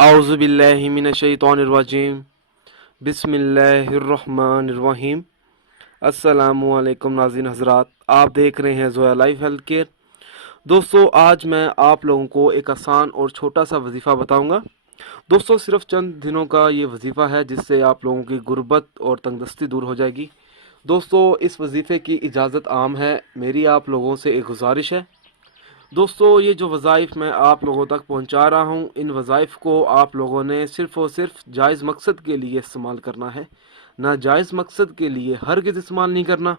आऊज़ु बिल्लाहि मिनश्शैतानिर्रजीम बिस्मिल्लाहिर्रहमानिर्रहीम। अस्सलामु अलैकुम नाज़रीन हज़रात, आप देख रहे हैं ज़ोया लाइफ हेल्थ केयर। दोस्तों, आज मैं आप लोगों को एक आसान और छोटा सा वजीफ़ा बताऊंगा। दोस्तों, सिर्फ चंद दिनों का ये वजीफ़ा है जिससे आप लोगों की गुर्बत और तंगदस्ती दूर हो जाएगी। दोस्तों, इस वजीफ़े की इजाज़त आम है, मेरी आप लोगों से एक गुजारिश है। दोस्तों, ये जो वज़ाइफ मैं आप लोगों तक पहुंचा रहा हूं, इन वज़ाइफ को आप लोगों ने सिर्फ़ और सिर्फ जायज़ मकसद के लिए इस्तेमाल करना है, नाजायज़ मकसद के लिए हरगिज़ इस्तेमाल नहीं करना,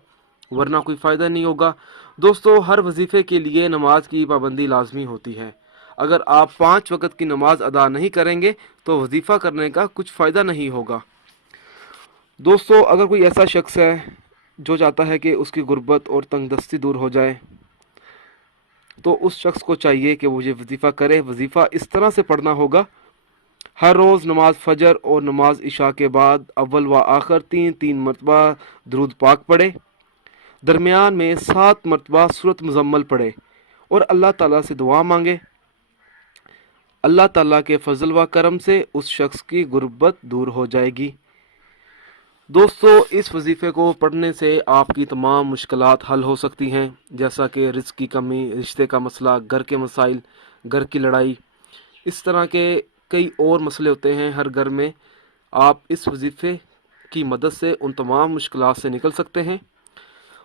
वरना कोई फ़ायदा नहीं होगा। दोस्तों, हर वजीफ़े के लिए नमाज की पाबंदी लाजमी होती है। अगर आप 5 वक़्त की नमाज अदा नहीं करेंगे तो वजीफ़ा करने का कुछ फ़ायदा नहीं होगा। दोस्तों, अगर कोई ऐसा शख्स है जो चाहता है कि उसकी गुर्बत और तंगदस्ती दूर हो जाए, तो उस शख्स को चाहिए कि वो ये वजीफ़ा करे। वजीफ़ा इस तरह से पढ़ना होगा: हर रोज़ नमाज फ़जर और नमाज इशा के बाद अव्वल व आखिर 3-3 मरतबा दरूद पाक पढ़े, दरमियान में 7 मरतबा सूरत मुज़म्मल पढ़े और अल्लाह ताला से दुआ मांगे। अल्लाह ताला के फजल व करम से उस शख्स की गुर्बत दूर हो जाएगी। दोस्तों, इस वजीफ़े को पढ़ने से आपकी तमाम मुश्किलात हल हो सकती हैं, जैसा कि रिज़्क़ की कमी, रिश्ते का मसला, घर के मसाइल, घर की लड़ाई, इस तरह के कई और मसले होते हैं हर घर में। आप इस वजीफ़े की मदद से उन तमाम मुश्किलात से निकल सकते हैं।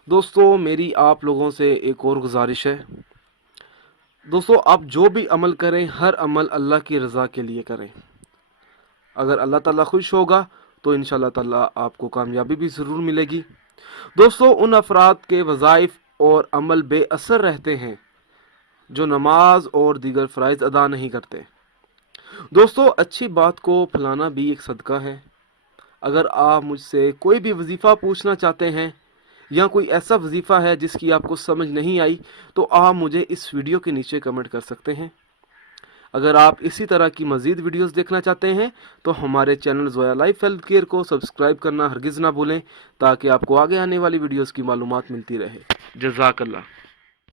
दोस्तों, मेरी आप लोगों से एक और गुजारिश है। दोस्तों, आप जो भी अमल करें, हर अमल अल्लाह की रज़ा के लिए करें। अगर अल्लाह ताला खुश होगा तो इंशाअल्लाह ताला आपको कामयाबी भी ज़रूर मिलेगी। दोस्तों, उन अफराद के वज़ाइफ और अमल बेअसर रहते हैं जो नमाज और दीगर फ़राइज़ अदा नहीं करते। दोस्तों, अच्छी बात को फैलाना भी एक सदका है। अगर आप मुझसे कोई भी वजीफ़ा पूछना चाहते हैं या कोई ऐसा वजीफ़ा है जिसकी आपको समझ नहीं आई, तो आप मुझे इस वीडियो के नीचे कमेंट कर सकते हैं। अगर आप इसी तरह की मज़ीद वीडियोस देखना चाहते हैं तो हमारे channel Zoya life health care को सब्सक्राइब करना हरगिज़ ना भूलें, ताकि आपको आगे आने वाली वीडियोस की मालूमात मिलती रहे। जज़ाकल्लाह।